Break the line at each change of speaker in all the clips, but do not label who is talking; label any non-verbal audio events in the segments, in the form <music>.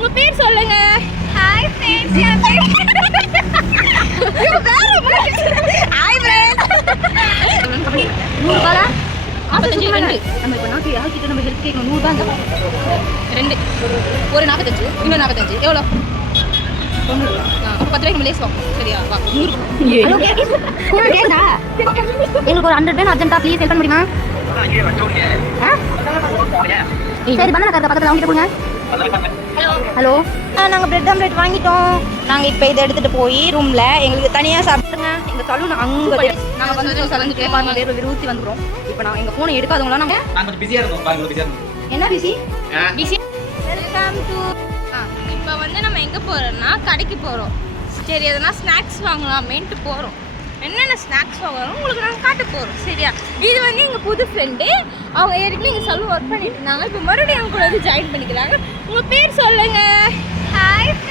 உங்க பேர் சொல்லுங்க. ஹாய் ஃப்ரெண்ட்ஸ் என் பேர் ஹாய் ஃப்ரெண்ட்ஸ்
நூறுரூபாடா
நாற்பத்தஞ்சு ரெண்டு.
நம்ம இப்போ நாட்டு யார்கிட்ட நம்ம ஹெல்ப் கேட்கணும் நூறுரூபா இருந்தா
ரெண்டு. ஒரு நாற்பத்தஞ்சு இன்னொரு நாற்பத்தஞ்சு எவ்வளோ? பத்து ரூபாய்க்கு வாங்க சரியா? வா நூறு.
எங்களுக்கு ஒரு ஹண்ட்ரட் பேர் அர்ஜென்ட்டா ப்ளீஸ் ஹெல்ப் பண்ண முடியுமா? சரி பண்ண கரெக்டாக பக்கத்தில் அவங்க கொடுங்க. ஹலோ.
நாங்கள் பிரெட் ஆம்லெட் வாங்கிட்டோம். நாங்கள் இப்போ இதை எடுத்துகிட்டு போய் ரூமில் எங்களுக்கு தனியாக சாப்பிடுங்க. எங்கள் சலூன் அங்கே
நாங்கள் வந்து சலந்துட்டு பாருங்க வேறு விருத்தி வந்துடும் இப்போ நான் எங்கள் ஃபோனை எடுக்காதவங்களாம் நாங்கள்
நான் கொஞ்சம் பிஸியாக இருந்தோம்
என்ன பிசி
பிஸி வெல்கம் டு இப்போ வந்து நம்ம எங்கே போகிறோம்னா கடைக்கு போகிறோம் சரி எதனா ஸ்நாக்ஸ் வாங்கலாமேன்ட்டு போகிறோம் என்னென்ன ஸ்நாக்ஸ் வாங்குறோம் உங்களுக்கு நாங்கள் காட்ட போகிறோம் சரியா? இது வந்து எங்கள் புது ஃப்ரெண்டு அவங்க ஏற்கனவே இங்கே சொல்லு ஒர்க் பண்ணிட்டு இருந்தாங்க. இப்போ மறுபடியும் அவங்க கூட வந்து ஜாயின் பண்ணிக்கிறாங்க உங்கள் பேர் சொல்லுங்க. ஹாய். <laughs>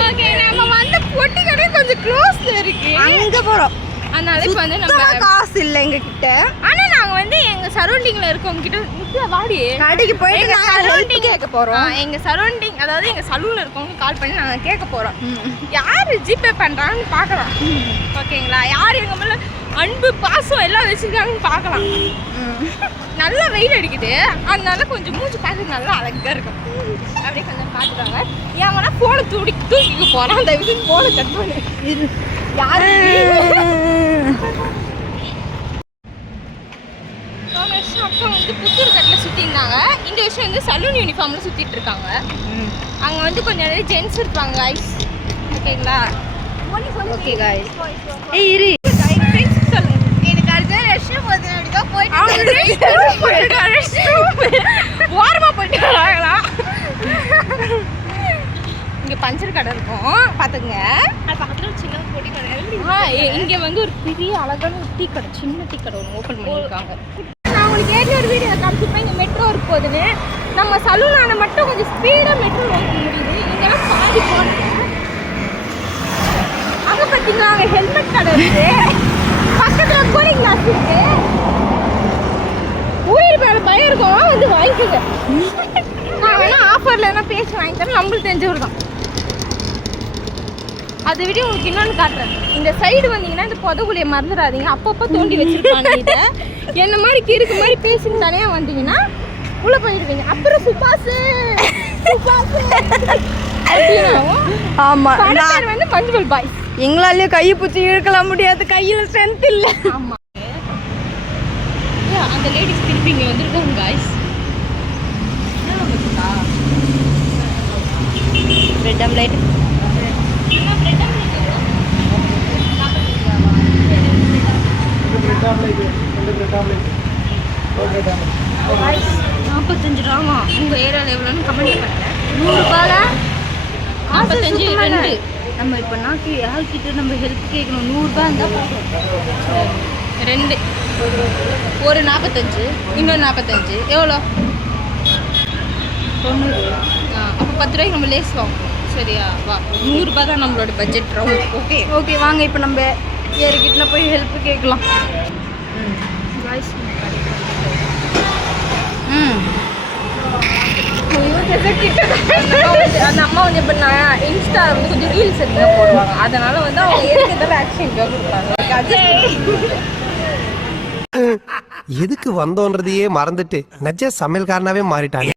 Okay, நம்ம வந்த பொட்டி கடை கொஞ்சம் க்ளோஸ்ல இருக்கு.
அங்கே போகிறோம்
அதனால இப்போ வந்து நம்ம
காசு இல்லை எங்ககிட்ட.
ஆனா நாங்க வந்து எங்க சரௌண்டிங்ல இருக்கவங்க கிட்ட வாடி.
கடைக்கு போயிட்டு
surrounding-
கேட்க போகிறோம்
ஆ, எங்க சரௌண்டிங் அதாவது எங்க சலூன்ல இருக்கவங்க கால் பண்ணி நாங்க கேட்க போறோம். யாரு ஜிபே பண்றாங்கன்னு பார்க்கலாம். ஓகேங்களா? யார் எங்க மேல அன்பு பாசம் எல்லாம் வச்சிருக்காங்கன்னு பார்க்கலாம். நல்லா வெயில் அடிக்குது. அதனால கொஞ்சம் மூஞ்சி பார்க்க நல்லா அழகா இருக்கும். அப்படியே கொஞ்சம் பார்த்துட்டாங்க ஏன்னா போனை தூடி தூக்கிக்க போறான். அந்த இது போனை கட் பண்ணு. யாரு? <laughs> போன வருஷம் அப்பா வந்து புத்தூர் கட்டில் சுற்றி இருந்தாங்க இந்த வருஷம் வந்து சலூன் யூனிஃபார்மில் சுற்றிட்டு இருக்காங்க. அங்கே வந்து கொஞ்சம் நிறைய ஜென்ட்ஸ் இருப்பாங்க ஐஸ் ஓகேங்களா
ஓகே காய்ஸ் ஏய் இரு
சொல்லுங்க எனக்கு அடுத்த ரெஸ்ட் போது தான் போயிட்டு ஓரமாக போயிட்டு வராங்களா இங்கே பஞ்சர் கடை இருக்கும் பார்த்துங்க அது பக்கத்தில் சின்ன பொடி கடை இங்கே வந்து ஒரு பெரிய அழகான ஒரு டீ கடை சின்ன டீ கடை ஒன்று ஓப்பன் பண்ணியிருக்காங்க. நான் உங்களுக்கு ஏற்கனவே ஒரு வீடியோ காமிச்சிருப்பேன். இங்கே மெட்ரோ இருக்கு போதுன்னு நம்ம சலூனான மட்டும் கொஞ்சம் ஸ்பீடாக மெட்ரோ ஓட்ட முடியுது. இங்கெல்லாம் பாதி போனோம் அங்கே பார்த்தீங்கன்னா அங்கே ஹெல்மெட் கடை இருக்கு. பக்கத்தில் கூட இங்கே இருக்கு. உயிர் மேலே பயம் இருக்கும். வந்து வாங்கிக்கோங்க. நான் வேணா ஆஃபரில் என்ன பேசி வாங்கி தரேன் நம்மளுக்கு தெரிஞ்சவர் தான் அதை விட உங்களுக்கு இன்னொன்று காட்டுறேன். இந்த சைடு வந்தீங்கன்னா இந்த புதவுலையை மறந்துடாதீங்க. அப்பப்போ தோண்டி வச்சிருப்பாங்க இதை. என்ன மாதிரி கிறுக்கு மாதிரி பேசிட்டு தனியாக வந்தீங்கன்னா உள்ள போயிடுவீங்க அப்புறம்
ஆமாம்
படம் பேர் வந்து மஞ்சுமல் பாய்ஸ்
எங்களாலேயும் கையை பிடிச்சி இழுக்கலாம் முடியாது. கையில் ஸ்ட்ரென்த் இல்லை.
ஆமா. Yeah, அந்த லேடிஸ் திருப்பி இங்கே வந்துருக்காங்க காய்ஸ்
பிரெட் ஆம்லெட்
நாற்பத்தஞ்சு ரூபாமா உங்கள் ஏரியாவில் எவ்வளோன்னு கமெண்ட் பண்ணுங்க
நூறுரூபால
நாற்பத்தஞ்சு ரெண்டு.
நம்ம இப்போ நாட்டு யார்கிட்ட நம்ம ஹெல்ப் கேட்கணும் நூறுரூபா இருந்தால்
ரெண்டு. ஒரு நாற்பத்தஞ்சு இன்னொரு நாற்பத்தஞ்சு எவ்வளோ?
தொண்ணூறு.
அப்போ பத்து ரூபாய்க்கு நம்ம லேஸ் வாங்குவோம். சரியா? வா. நூறுரூபா தான் நம்மளோட பட்ஜெட் ரவுண்ட் ஓகே
ஓகே வாங்க இப்போ நம்ம யாருக்கிட்ட போய் ஹெல்ப் கேட்கலாம்.
அந்த அம்மா வந்து எப்படின்னா இன்ஸ்டா வந்து கொஞ்சம் ரீல்ஸ் எதுவுமே போடுவாங்க. அதனால வந்து அவங்க எதுக்கு எதாவது ஆக்ஷன் கொடுக்குறாங்க
எதுக்கு வந்தோன்றதையே மறந்துட்டு நஜ சமையல்காரனாவே மாறிட்டாங்க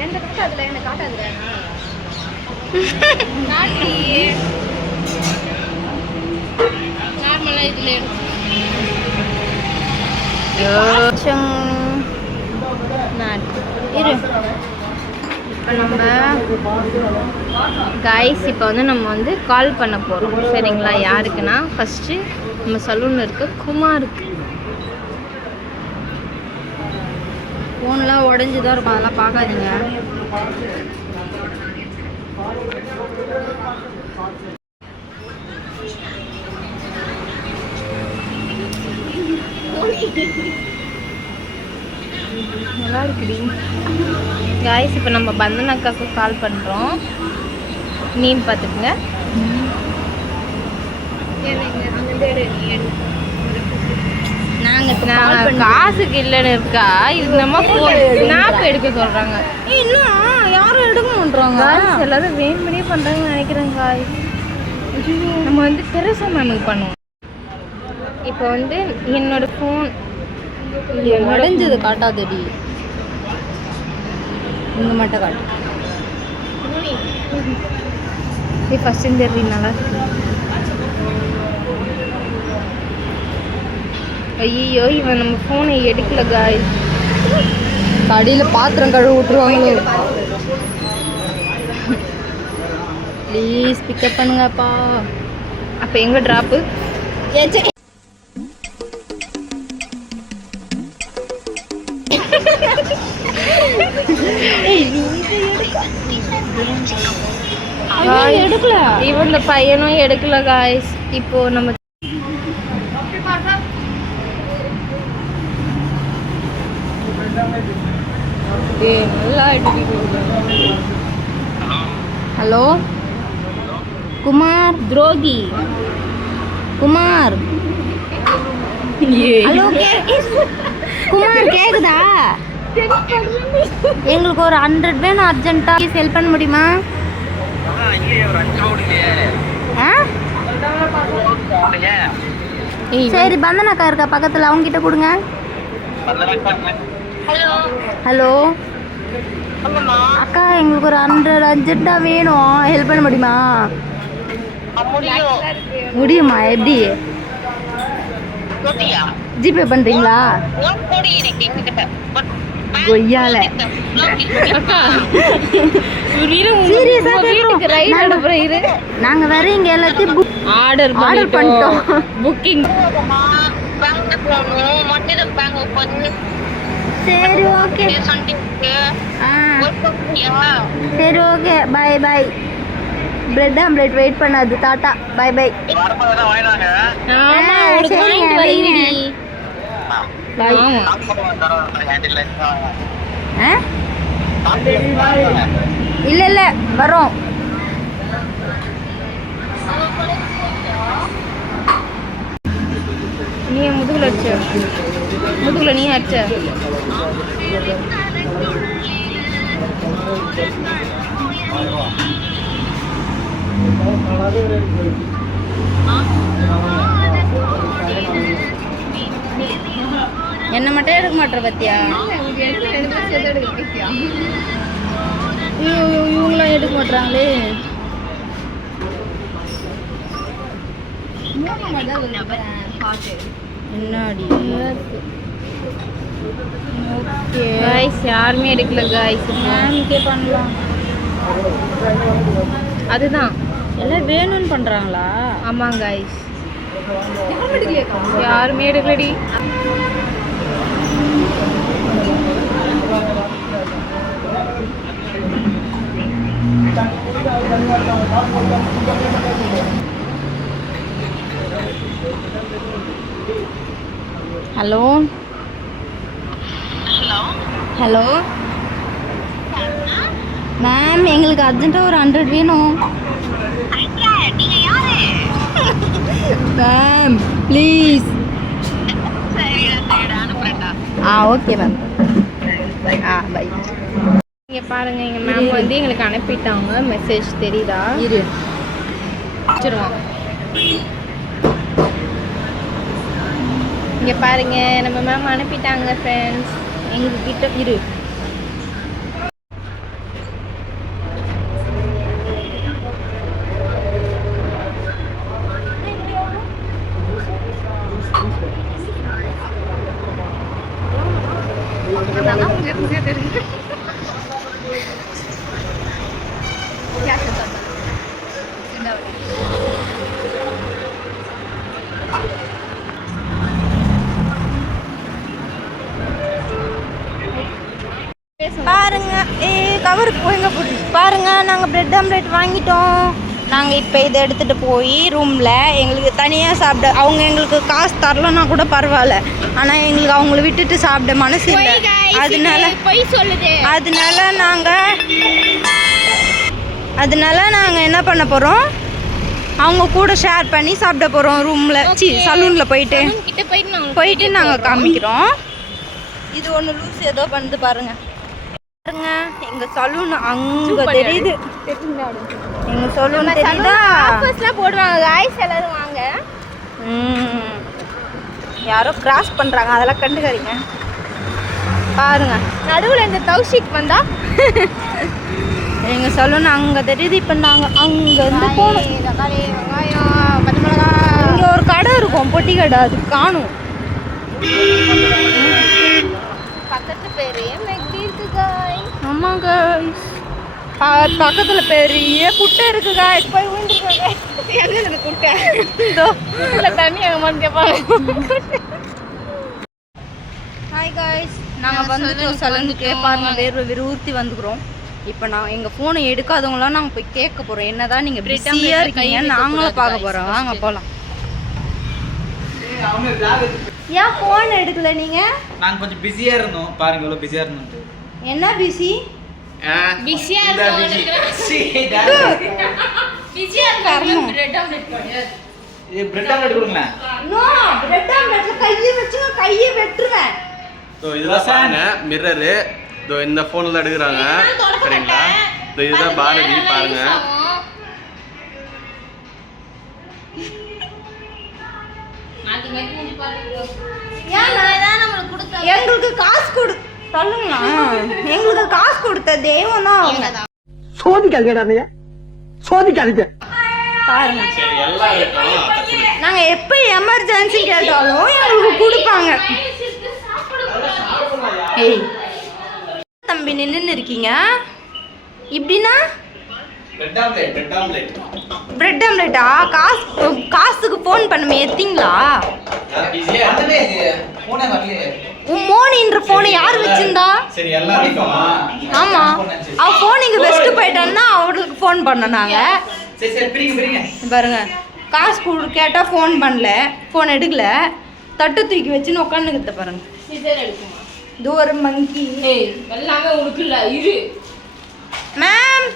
ரெண்டு கட்டு அதுல என்ன காட்டாதுல காட்டி
இரு இப்போ நம்ம கைஸ் இப்போ வந்து நம்ம வந்து கால் பண்ண போகிறோம் சரிங்களா? யாருக்குன்னா? ஃபஸ்ட்டு நம்ம சலூனில் இருக்க குமாருக்கு. ஃபோன்லாம் உடஞ்சி தான் இருக்கும். அதெல்லாம் பார்க்காதீங்க.
நல்லா இருக்குடி காய்ஸ் இப்போ நம்ம பந்தன் அக்காவுக்கு கால் பண்ணுறோம் மீன் பார்த்துக்குங்க
நாங்க இப்ப call
நான்
பண்ணி-
காசுக்கு இல்லைன்னு இருக்கா? இது நம்ம ஸ்னாப் எடுக்க சொல்கிறாங்க
ஏய், இன்னும் யாரும் எடுக்க மாட்றாங்க
காய்ஸ் எல்லாரும் வேணுமனே பண்ணுறாங்கன்னு நினைக்கிறேன் காய்ஸ் நம்ம வந்து தெரசா மேமுக்கு பண்ணுவோம். இப்போ வந்து என்னோட ஃபோன்
உடஞ்சது காட்டாதடி. இந்த மட்டும் காட்டு.
ஃபஸ்ட் இந்த நல்லா இருக்கு. ஐயோ இவன் நம்ம ஃபோனை எடுக்கல காய்
கடையில் பாத்திரம் கழுவு விட்டுருவாங்களோ. ப்ளீஸ் பிக்கப் பண்ணுங்கப்பா.
அப்போ எங்கே ட்ராப்பு
எடுக்கல.
இவன் இந்த பையனும் எடுக்கல காய்ஸ் இப்போ நம்ம
ஹலோ? குமார்
துரோகி.
குமார். ஹலோ குமார் கேக்குதா? எங்களுக்கு ஒரு ஹண்ட்ரட் வேணும் அர்ஜென்ட்டாக ஹெல்ப் பண்ண முடியுமா? சரி பந்தனாக்கா இருக்கா பக்கத்தில்? அவங்க கிட்ட கொடுங்க. ஹலோ. அக்கா எங்களுக்கு ஒரு ஹண்ட்ரட் அர்ஜென்ட்டாக வேணும். ஹெல்ப் பண்ண முடியுமா? முடியுமா. எப்படி? ஜிபே பண்ணுறீங்களா கொய்யால. நாங்க- வேற இங்கே எல்லாத்தையும்
ஆர்டர்
Order பண்ணிட்டோம்.
புக்கிங்
சரி ஓகே ஆ. சரி okay bye bye bread omelette wait பண்ணாது டாட்டா பாய் பாய் இல்லை இல்லை வரோம்
நீ முதுகுல அடிச்ச முதுகுல நீ அடிச்ச
என்ன மட்டும் எடுக்க மாட்டேற பத்தியா? இவங்களாம் எடுக்க மாட்டாங்களே என்னடி ஓகே.
காய்ஸ் யாருமே எடுக்கல காய்ஸ்
மேம்கே பண்ணலாம்.
அதுதான்.
எல்லாம் வேணும்னு பண்ணுறாங்களா
ஆமாங்க காய்ஸ் யாருமே எடுக்கலடி.
ஹலோ ஹலோ மேம் எங்களுக்கு அர்ஜென்ட்டாக ஒரு ஹண்ட்ரட் வேணும். Ma'am <laughs> please ah okay ma'am ah bye
இங்க பாருங்க எங்க மேம் வந்து எங்களுக்கு அனுப்பிட்டாங்க. மெசேஜ் தெரியுதா?
இரு.
வச்சிருவோம். இங்க பாருங்க நம்ம மேம் அனுப்பிட்டாங்க ஃப்ரெண்ட்ஸ்
எங்க கிட்ட இரு. பாருங்க ஏ கவர் போய்ங்க பாருங்க நாங்கள் பிரெட் ஆம்லெட் வாங்கிட்டோம். நாங்கள் இப்போ இதை எடுத்துகிட்டு போய் ரூமில் எங்களுக்கு தனியாக சாப்பிட அவங்க எங்களுக்கு காசு தரலன்னா கூட பரவாயில்ல. ஆனால் எங்களுக்கு அவங்கள விட்டுட்டு சாப்பிட மனசு இல்லை. அதனால
பொய் சொல்லுது.
அதனால நாங்கள் அதனால நாங்கள் என்ன பண்ண போகிறோம் அவங்க கூட ஷேர் பண்ணி சாப்பிட போகிறோம் ரூமில் சி சலூனில் போயிட்டு.
போயிட்டு நாங்க
போயிட்டு நாங்கள் காமிக்கிறோம். இது ஒன்று லூஸ் ஏதோ பண்ணுது பாருங்க. பாருங்க எங்கள் சலூன் அங்கே தெரியுது. எங்கள் சலூன் தெரியுதா?
ஆஃபர்ஸ்லாம் போடுவாங்க காய்ஸ் எல்லாரும் வாங்க.
யாரோ கிராஸ் பண்ணுறாங்க அதெல்லாம் கண்டுக்காதீங்க. பாருங்க.
நடுவுல இந்த தௌஷிக் வந்தா?
எங்கள் சலூன் அங்கே தெரியுது இப்போ
தக்காளி வெங்காயம் பச்சை மிளகா.
இங்கே ஒரு கடை இருக்கும் பொட்டி கடை அது காணும்.
பக்கத்து பேரு
ஆமாங்க. பக்கத்தில் பெரிய குட்டை இருக்கு காய்ஸ் போய் விழுந்துருக்காங்க
எங்க குட்டை?
இதோ
இல்ல தண்ணி எங்க மாதிரி கேட்பாங்க
ஹாய் காய்ஸ் நாங்கள் வந்துட்டோம் சலனுக்கு பாருங்க வேறு விறுவிறுத்தி வந்துக்கிறோம். இப்போ நான் எங்கள் ஃபோனை எடுக்காதவங்களாம் நாங்கள் போய் கேட்க போகிறோம் என்னதான் நீங்கள் பிஸியாக இருக்கீங்க நாங்களும் பார்க்க போகிறோம் வாங்க போகலாம் ஏன் ஃபோன் எடுக்கல நீங்கள்
நாங்க கொஞ்சம் பிஸியா இருந்தோம். பாருங்க எவ்வளவு பிஸியா இருந்தோம்
என்ன பிஸி
பிஸியா பிஸியா
கர்மம்.
பிரெட் ஆம்லெட் பண்ணு
பிரெட் ஆம்லெட் கொடுங்களேன்
நோ பிரெட் ஆம்லெட்ல கையை வச்சுங்க கையை வெட்டுருவேன்
ஸோ இதெல்லாம் பாருங்க. மிரரு இதோ இந்த ஃபோனில் எடுக்கிறாங்க. சரிங்களா? இதோ இதுதான் பாரதி பாருங்க
எங்களுக்கு காசு கொடு சொல்லுங்களா எங்களுக்கு காசு கொடுத்த தெய்வம் தான் அவங்க
சோதிக்காதீங்க சோதிக்காதீங்க.
பாருங்க. நாங்க எப்ப எமர்ஜென்சி கேட்டாலும் எங்களுக்கு கொடுப்பாங்க. ஏய் தம்பி நின்னு இருக்கீங்க. இப்படின்னா?
Bread omelette bread omelette
bread ஆம்லெட்டா காசு காசுக்கு ஃபோன் பண்ணுமே எத்தீங்களா
இது போனே
உன் மோனின்ற ஃபோனை யார் வச்சிருந்தா
சரி எல்லாம் இருக்கோமா
ஆமா அவ ஃபோன் இங்க வெஸ்ட் போயிட்டான்னா அவளுக்கு ஃபோன் பண்ணோம் நாங்க
சரி சரி பிரிங்க பிரிங்க
பாருங்க காசு கொடு கேட்டா ஃபோன் பண்ணல ஃபோன் எடுக்கல தட்டு தூக்கி வச்சுன்னு உட்காந்துக்கிட்ட பாருங்க இது ஒரு மங்கி
எல்லாமே உனக்கு இல்ல இரு
மேம்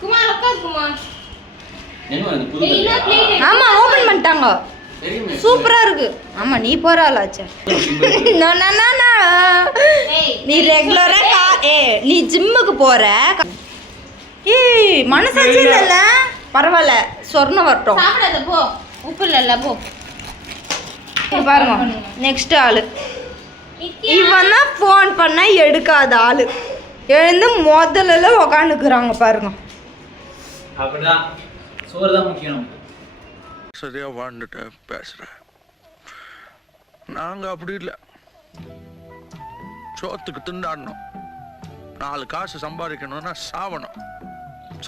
குமார் உட்காரு குமார்
என்ன அது புது
ஏய், இன்னொரு plate
ஆமா ஓபன் பண்ணிட்டாங்க.
தெரியுமே.
சூப்பரா இருக்கு. ஆமா நீ <laughs>
ஏய்,
நீ ரெகுலரா கா ஏ நீ ஜிம்முக்கு போற? ஏய் மனசாட்சி இல்லைல்ல பரவாயில்ல சொர்ணம் வரட்டும்.
சாப்பிடாத போ. உப்பு இல்ல போ.
பாருங்க நெக்ஸ்ட் ஆளு. இவன் தான் ஃபோன் பண்ணா எடுக்காத ஆளு. எழுந்து முதல்ல உக்காந்துக்குறாங்க பாருங்க.
அப்படிதான். சோறு தான் முக்கியம் நமக்கு.
சரியா வாழ்ந்துட்டு பேசுறேன் நாங்க அப்படி இல்லை. சோத்துக்கு திண்டாடணும். நாலு காசு சம்பாதிக்கணும்னா சாவணும்.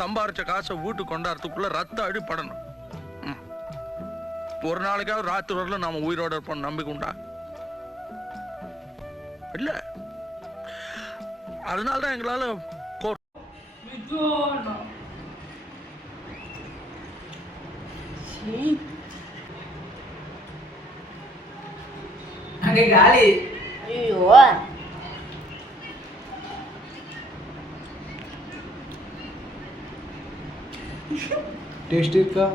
சம்பாரிச்ச காசை வீட்டுக்கு கொண்டாடுறதுக்குள்ள ரத்த அடிப்படணும். ஒரு நாளைக்காவது ராத்திரி வரல நாம உயிரோட இருப்போம் நம்பிக்கை உண்டா இல்ல அதனால தான் எங்களால கோ-
அங்கே காலி
ஐயோ
टेस्टी का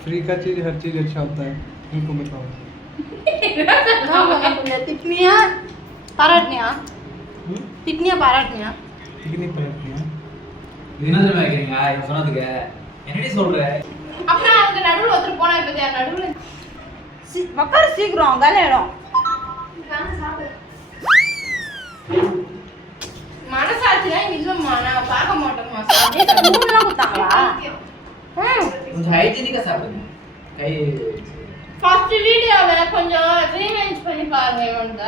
फ्री का चीज़ हर चीज़ अच्छा होता है इनको बताओ
திட்னியா பாராட்டினியா
हम्म?
திட்னியா பாராட்டினியா
कितनी पलटनी है
என்ன தெரியுமா வைக்கிறீங்க இவன் சொன்னதுக்கு என்னடி சொல்ற
அப்புறம் அவங்க நடுவுல ஒருத்தர் போனா இப்ப நடுவுல
உக்கார சீக்கிரம் கல்யாணம்
மனசாட்சினா இல்லம்மா. நான் பார்க்க மாட்டோம்மா.
மூணுலாம் கொடுத்தாங்களா
கொஞ்சம் ஹைஜீனிக்கா சாப்பிடுங்க. கை
ஃபர்ஸ்ட் வீடியோல கொஞ்சம் ரீவைண்ட் பண்ணி பாருங்க இவன்ட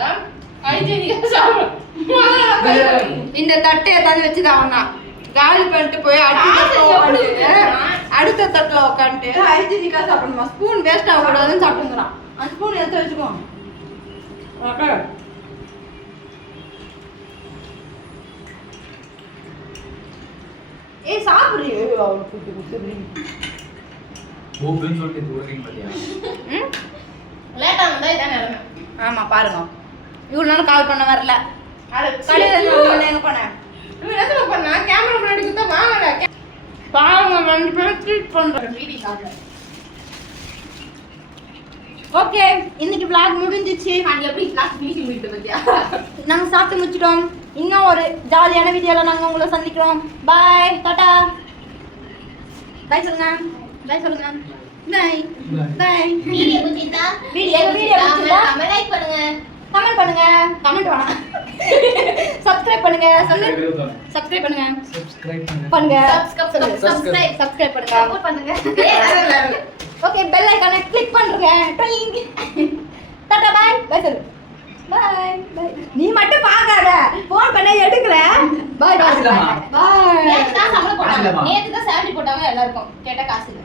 ஹைஜீனிக்கா
இந்த தட்டை ஏதாவது வச்சுதான் தான் காலி பண்ணிட்டு போய் அடுத்த அடுத்த தட்டுல உட்காந்துட்டு ஹைஜீனிக்கா சாப்பிடணுமா? ஸ்பூன் வேஸ்ட் ஆகக்கூடாதுன்னு சாப்பிட்டுங்கிறான் அந்த ஸ்பூன் எடுத்து வச்சுக்கோ. ஏ சாப்பிடு குட்டி குட்டி
ஓபன் சொல்லிட்டு போறீங்க
பாத்தியா
லேட்டா வந்தா இதான் நிலைமை.
ஆமா பாருங்க. இவ்வளவு கால் பண்ண வரல. கடையில எங்க போனேன்?
என்ன பண்ணா? கேமரா முன்னாடி குத்தா வாங்கல.
பாவங்க ரெண்டு ட்ரீட் பண்றேன்.
வீடியோ காட்டுறேன்.
ஓகே இன்னைக்கு பிளாக் முடிஞ்சிச்சு.
நான் எப்படி விளாக் பிடிச்சி முடிக்கிட்டு பத்தியா
நாங்கள் சாப்பிட்டு முடிச்சிட்டோம். இன்னும் ஒரு ஜாலியான வீடியோவில் நாங்கள் உங்களை சந்திக்கிறோம். பாய் டாட்டா பாய் சொல்லுங்க. பாய் சொல்லுங்க. பாய் பாய்
வீடியோ பிடிச்சிருந்தா
வீடியோ வீடியோ பிடிச்சிருந்தா
லைக் பண்ணுங்க.
கமெண்ட் பண்ணுங்க. கமெண்ட் வேணாம். சப்ஸ்கிரைப் பண்ணுங்க. சப்ஸ்கிரைப் பண்ணுங்க.
சப்ஸ்கிரைப்
பண்ணுங்க. சப்ஸ்கிரைப் பண்ணுங்க.
சப்ஸ்கிரைப் பண்ணுங்க. பண்ணுங்க.
ஓகே பெல் ஐகானை கிளிக் பண்ணுங்க ட்விங் டாடா பாய் பாய் சொல்லு. பாய் பாய் நீ மட்டும் பார்க்காத. ஃபோன் பண்ண எடுக்கல. பாய் பாய். பாய்
நேத்து தான் சம்பளம் போட்டாங்க எல்லாருக்கும். கேட்டா காசு இல்லை.